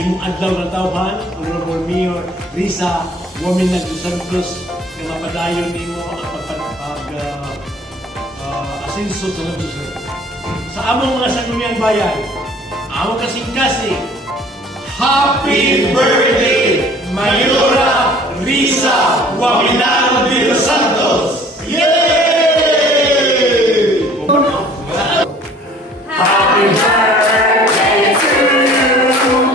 imong adlaw na tawhan, Honorable Mayor Risa Wominag dos Santos, na mapadayon nimo ang asenso sa nagsusunod. Sa among mga sangguniang bayan, among kasing-kasing, Happy Birthday, Mayora Risa Wominag dos Santos! Yay! Happy birthday to you.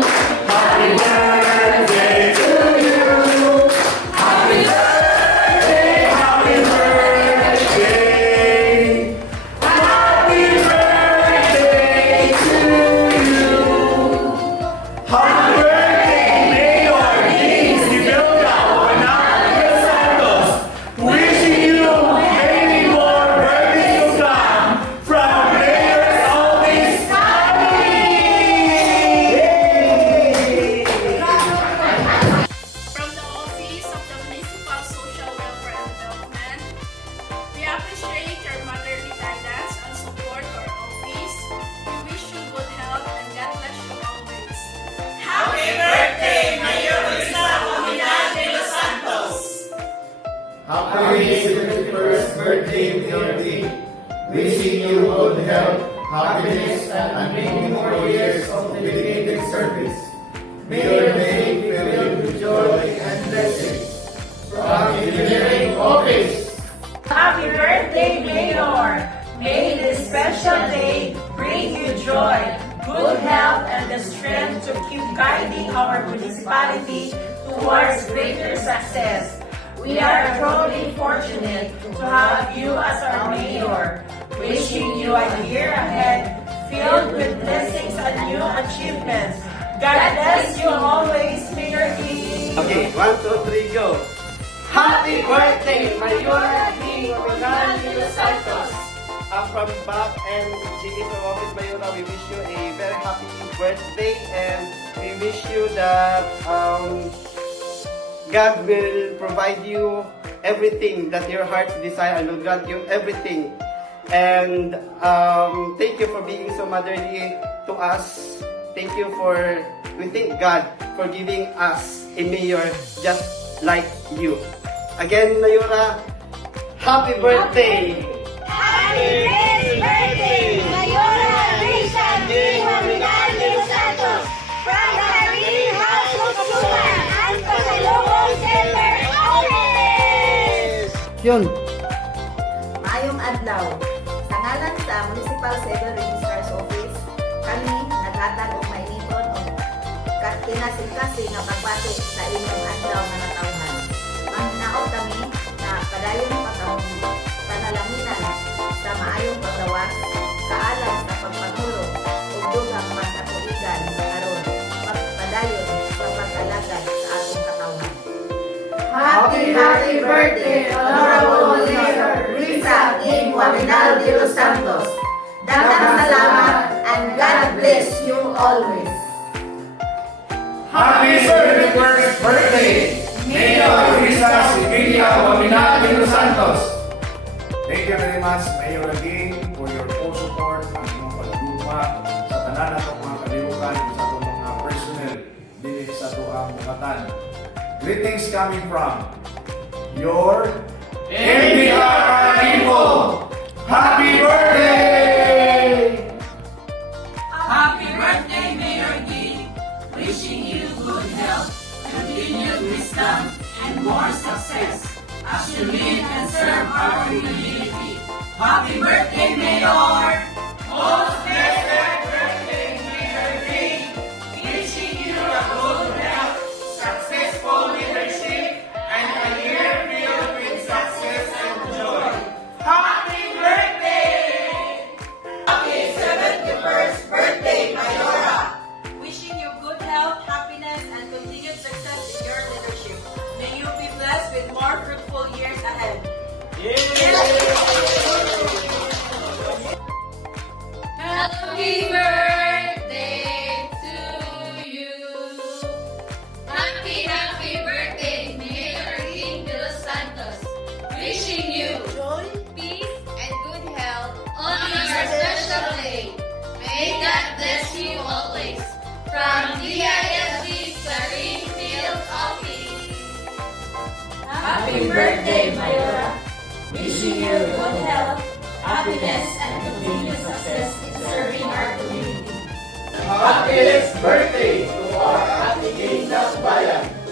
Happy birthday to you. Happy birthday, happy birthday. Happy birthday to you. Happy birthday, Mayor Dean Sibilca Wominag dos Santos. Wishing you many more birthdays to come from Mayor's Always From the Office of the Municipal Social Welfare and Development, we appreciate your motherly guidance and support to our office. We wish you good health and God bless you always. Happy birthday, Mayor Risa Wominag dos Santos! Happy 71st birthday, Mayor Dean. Wishing you good health, happiness, and many more years of dedicated service. May your day be filled with joy and blessings. From engineering office. Happy birthday, Mayor! May this special day bring you joy, good health, and the strength to keep guiding our municipality towards greater success. We are truly fortunate to have you as our mayor. Wishing you a year ahead filled with blessings and new achievements. God bless you always, Mayor Dean. Okay, 1, 2, 3, go! Happy birthday, Mayora Dean Wominag dos Santos! From Back and GS Office, Mayora, we wish you a very happy birthday and we wish you that God will provide you everything that your hearts desire and will grant you everything. And thank you for being so motherly to us. Thank you we thank God for giving us a mayor just like you. Again, Mayora, happy birthday! Happy birthday, Mayora Risa Wominag dos Santos from the Marine House of Suman and Pasalubong Center Office! Yun. Maayong adlaw. Sa ngalan sa Municipal Civil Registrar's Office, kami naghatag og mainiton og kinasing-kasing nga pagbati sa inyong adlaw nga natawhan. Manghinaot kami na padayon pa kamong panalanginan sa maayong paglawas, kaalam sa pagpangulo ug dugang pagkatuigan aron magpadayon sa pag-alagad sa atong katawhan. Happy birthday, Honorable Mayor Risa Dean Wominag dos Santos. Daghang salamat and God bless you always. Happy 71st birthday, Mayor Risa Wominag dos Santos. Thank you very much, Mayor Dean, for your full support at inyong pagduma sa tanan ng mga kalihukan sa itong mga personnel dili sa tuang bukatan. Greetings coming from your MBR people. Happy birthday! Happy birthday, Mayor Dean! Wishing you good health, continued wisdom, and more success as you lead and serve our community. Happy birthday, Mayor! Most blessed birthday, Mayor Dean! Wishing you a good health, successful leadership, and a year filled with success and joy. Happy birthday! Happy 71st birthday, Mayora! Wishing you good health, happiness, and continued success in your leadership. May you be blessed with more fruitful years ahead. Happy Happy birthday, Mayora! Wishing you good health, happiness, and continued success in serving our community. Happiest birthday to our Ate Kay Bayan.